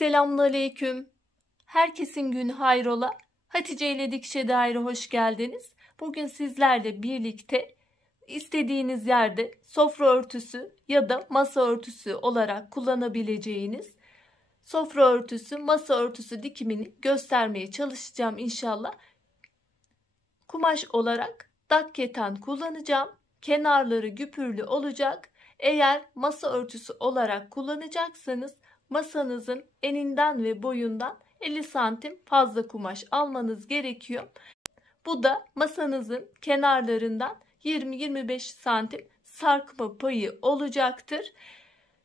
Selamünaleyküm. Herkesin günü hayrola. Hatice ile Dikişe Daire hoş geldiniz. Bugün sizlerle birlikte istediğiniz yerde sofra örtüsü ya da masa örtüsü olarak kullanabileceğiniz sofra örtüsü, masa örtüsü dikimini göstermeye çalışacağım inşallah. Kumaş olarak dak keten kullanacağım. Kenarları güpürlü olacak. Eğer masa örtüsü olarak kullanacaksanız masanızın eninden ve boyundan 50 santim fazla kumaş almanız gerekiyor. Bu da masanızın kenarlarından 20-25 santim sarkma payı olacaktır.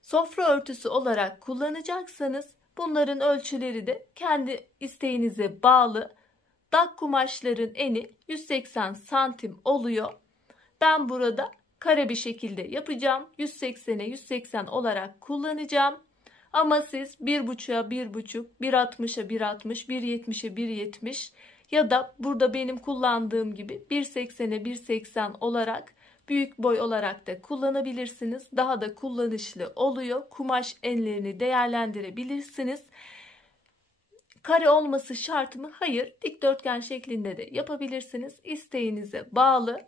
Sofra örtüsü olarak kullanacaksanız bunların ölçüleri de kendi isteğinize bağlı. Dak kumaşların eni 180 santim oluyor. Ben burada kare bir şekilde yapacağım. 180'e 180 olarak kullanacağım. Ama siz 1,5'a 1,5, 1,60'a 1,60, 1,70'e 1,70 ya da burada benim kullandığım gibi 1,80'e 1,80 olarak büyük boy olarak da kullanabilirsiniz. Daha da kullanışlı oluyor. Kumaş enlerini değerlendirebilirsiniz. Kare olması şart mı? Hayır. Dikdörtgen şeklinde de yapabilirsiniz. İsteğinize bağlı.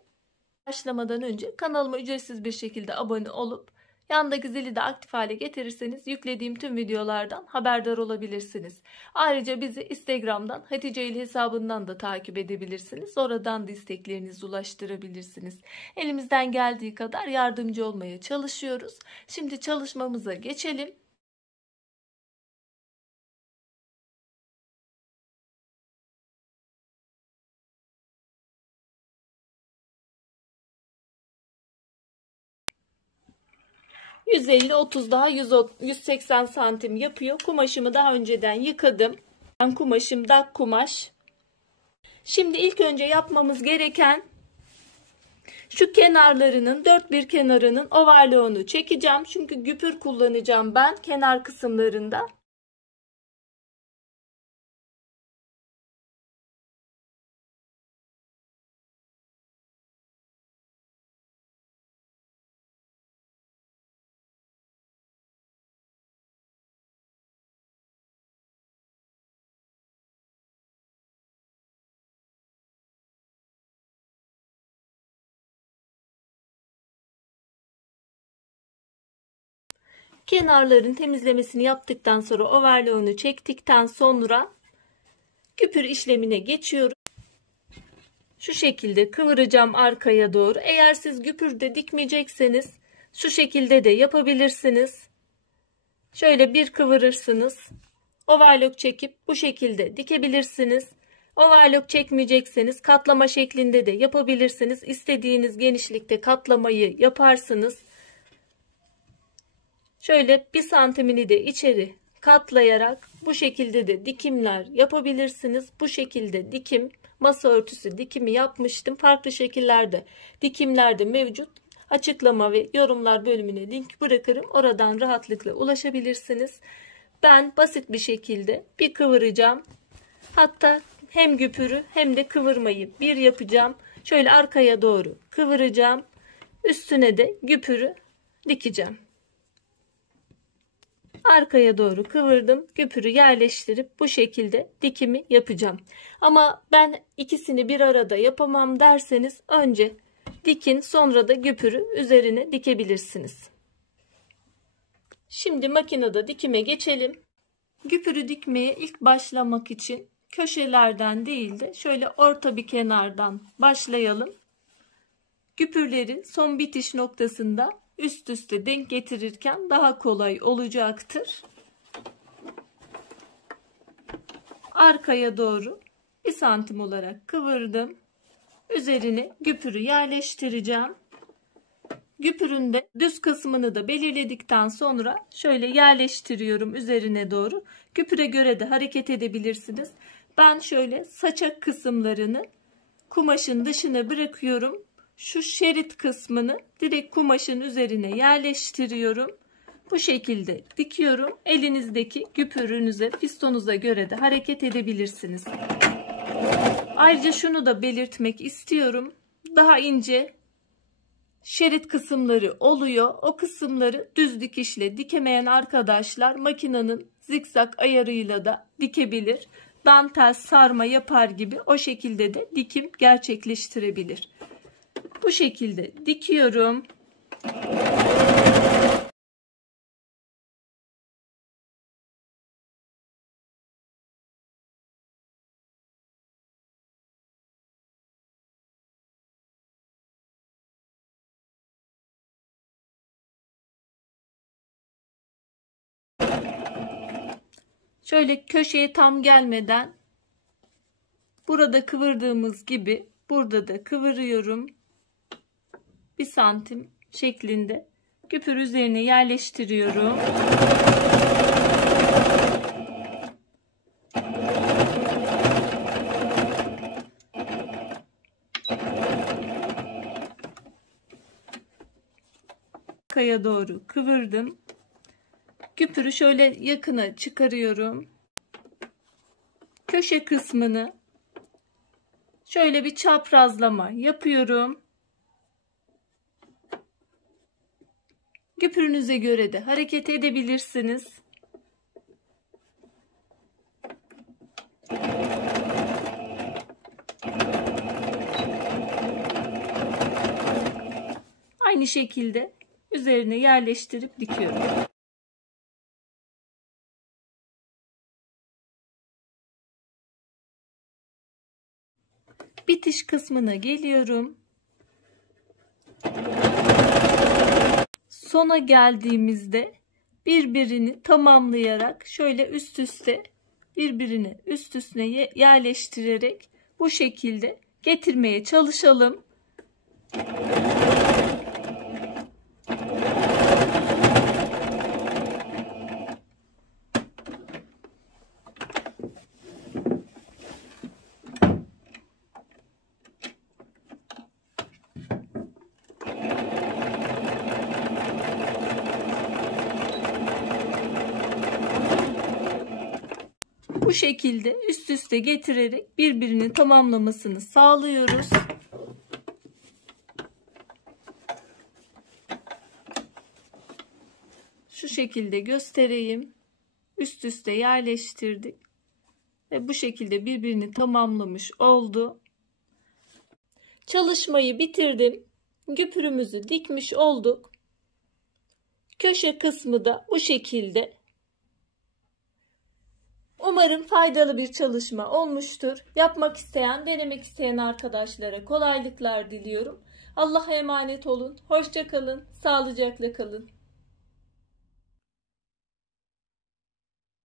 Başlamadan önce kanalıma ücretsiz bir şekilde abone olup yandaki zili de aktif hale getirirseniz yüklediğim tüm videolardan haberdar olabilirsiniz. Ayrıca bizi Instagram'dan Hatice ile hesabından da takip edebilirsiniz. Oradan da isteklerinizi ulaştırabilirsiniz. Elimizden geldiği kadar yardımcı olmaya çalışıyoruz. Şimdi çalışmamıza geçelim. %50-30 daha 180 santim yapıyor. Kumaşımı daha önceden yıkadım. Kumaşım dak kumaş. Şimdi ilk önce yapmamız gereken şu kenarlarının dört bir kenarının overlock'unu çekeceğim. Çünkü güpür kullanacağım ben kenar kısımlarında. Kenarların temizlemesini yaptıktan sonra overlock'unu çektikten sonra güpür işlemine geçiyorum. Şu şekilde kıvıracağım arkaya doğru. Eğer siz güpürde dikmeyecekseniz şu şekilde de yapabilirsiniz. Şöyle bir kıvırırsınız. Overlock çekip bu şekilde dikebilirsiniz. Overlock çekmeyecekseniz katlama şeklinde de yapabilirsiniz. İstediğiniz genişlikte katlamayı yaparsınız. Şöyle 1 santimini de içeri katlayarak bu şekilde de dikimler yapabilirsiniz. Bu şekilde dikim, masa örtüsü dikimi yapmıştım. Farklı şekillerde dikimler de mevcut. Açıklama ve yorumlar bölümüne link bırakırım. Oradan rahatlıkla ulaşabilirsiniz. Ben basit bir şekilde bir kıvıracağım. Hatta hem güpürü hem de kıvırmayı bir yapacağım. Şöyle arkaya doğru kıvıracağım. Üstüne de güpürü dikeceğim. Arkaya doğru kıvırdım. Güpürü yerleştirip bu şekilde dikimi yapacağım. Ama ben ikisini bir arada yapamam derseniz önce dikin, sonra da güpürü üzerine dikebilirsiniz. Şimdi makinede dikime geçelim. Güpürü dikmeye ilk başlamak için köşelerden değil de şöyle orta bir kenardan başlayalım. Güpürleri son bitiş noktasında üst üste denk getirirken daha kolay olacaktır. Arkaya doğru 1 santim olarak kıvırdım. Üzerine güpürü yerleştireceğim. Güpürün de düz kısmını da belirledikten sonra şöyle yerleştiriyorum üzerine doğru. Güpüre göre de hareket edebilirsiniz. Ben şöyle saçak kısımlarını kumaşın dışına bırakıyorum. Şu şerit kısmını direkt kumaşın üzerine yerleştiriyorum. Bu şekilde dikiyorum. Elinizdeki güpürünüze, fistonuza göre de hareket edebilirsiniz. Ayrıca şunu da belirtmek istiyorum. Daha ince şerit kısımları oluyor. O kısımları düz dikişle dikemeyen arkadaşlar makinenin zikzak ayarıyla da dikebilir. Dantel sarma yapar gibi o şekilde de dikim gerçekleştirebilir. Bu şekilde dikiyorum. Şöyle köşeye tam gelmeden burada kıvırdığımız gibi burada da kıvırıyorum. 1 santim şeklinde küpür üzerine yerleştiriyorum. Arkaya doğru kıvırdım. Küpürü şöyle yakına çıkarıyorum. Köşe kısmını şöyle bir çaprazlama yapıyorum. Küpürünüze göre de hareket edebilirsiniz. Aynı şekilde üzerine yerleştirip dikiyorum. Bitiş kısmına geliyorum. Sona geldiğimizde birbirini tamamlayarak şöyle üst üste birbirine üst üstüne yerleştirerek bu şekilde getirmeye çalışalım. Bu şekilde üst üste getirerek birbirini tamamlamasını sağlıyoruz. Şu şekilde göstereyim. Üst üste yerleştirdik. Ve bu şekilde birbirini tamamlamış oldu. Çalışmayı bitirdim. Küpürümüzü dikmiş olduk. Köşe kısmı da bu şekilde. Umarım faydalı bir çalışma olmuştur. Yapmak isteyen, denemek isteyen arkadaşlara kolaylıklar diliyorum. Allah'a emanet olun. Hoşça kalın. Sağlıcakla kalın.